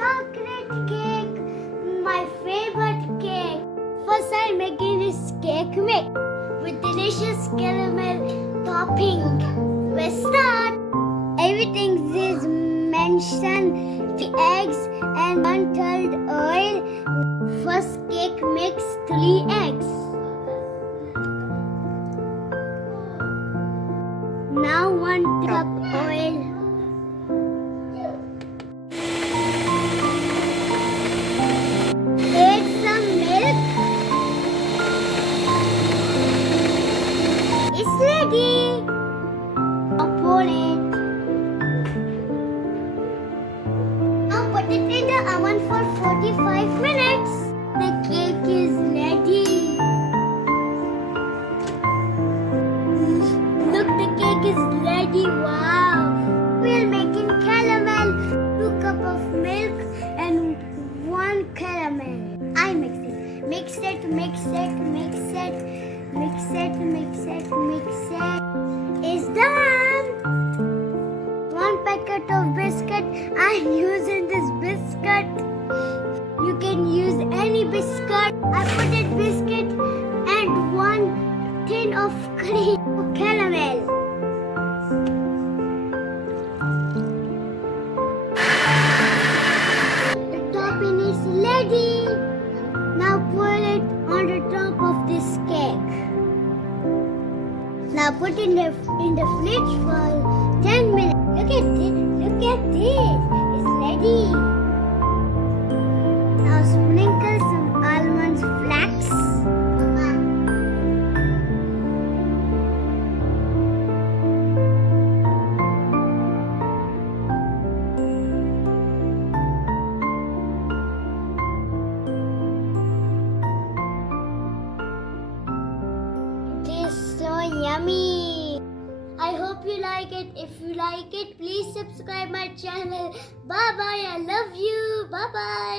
chocolate cake, my favorite cake. First I'm making this cake mix with delicious caramel topping. We start. Everything is mentioned: the eggs and 1/3 oil. First cake mix 3 eggs. Now 1 cup oil. Add some milk. It's ready. Now pour it. Now put it in the oven for 45 minutes. The cake is ready. Look, the cake is ready. Wow. We're making caramel. 2 cups of milk and 1 caramel. I mix it. Mix it, mix it, mix it. Mix it, mix it, mix it. It's done. 1 packet of biscuit. I'm using this biscuit. You can use any biscuit. I put it biscuit and 1 tin of cream caramel. The topping is ready. Now pour it on the top of this cake. Now put it in the fridge for 10 minutes. Look at this. Look at this. It's ready. Now sprinkle some almond flax. It is so yummy. I hope you like it. If you like it, please subscribe my channel. Bye bye. I love you. Bye bye.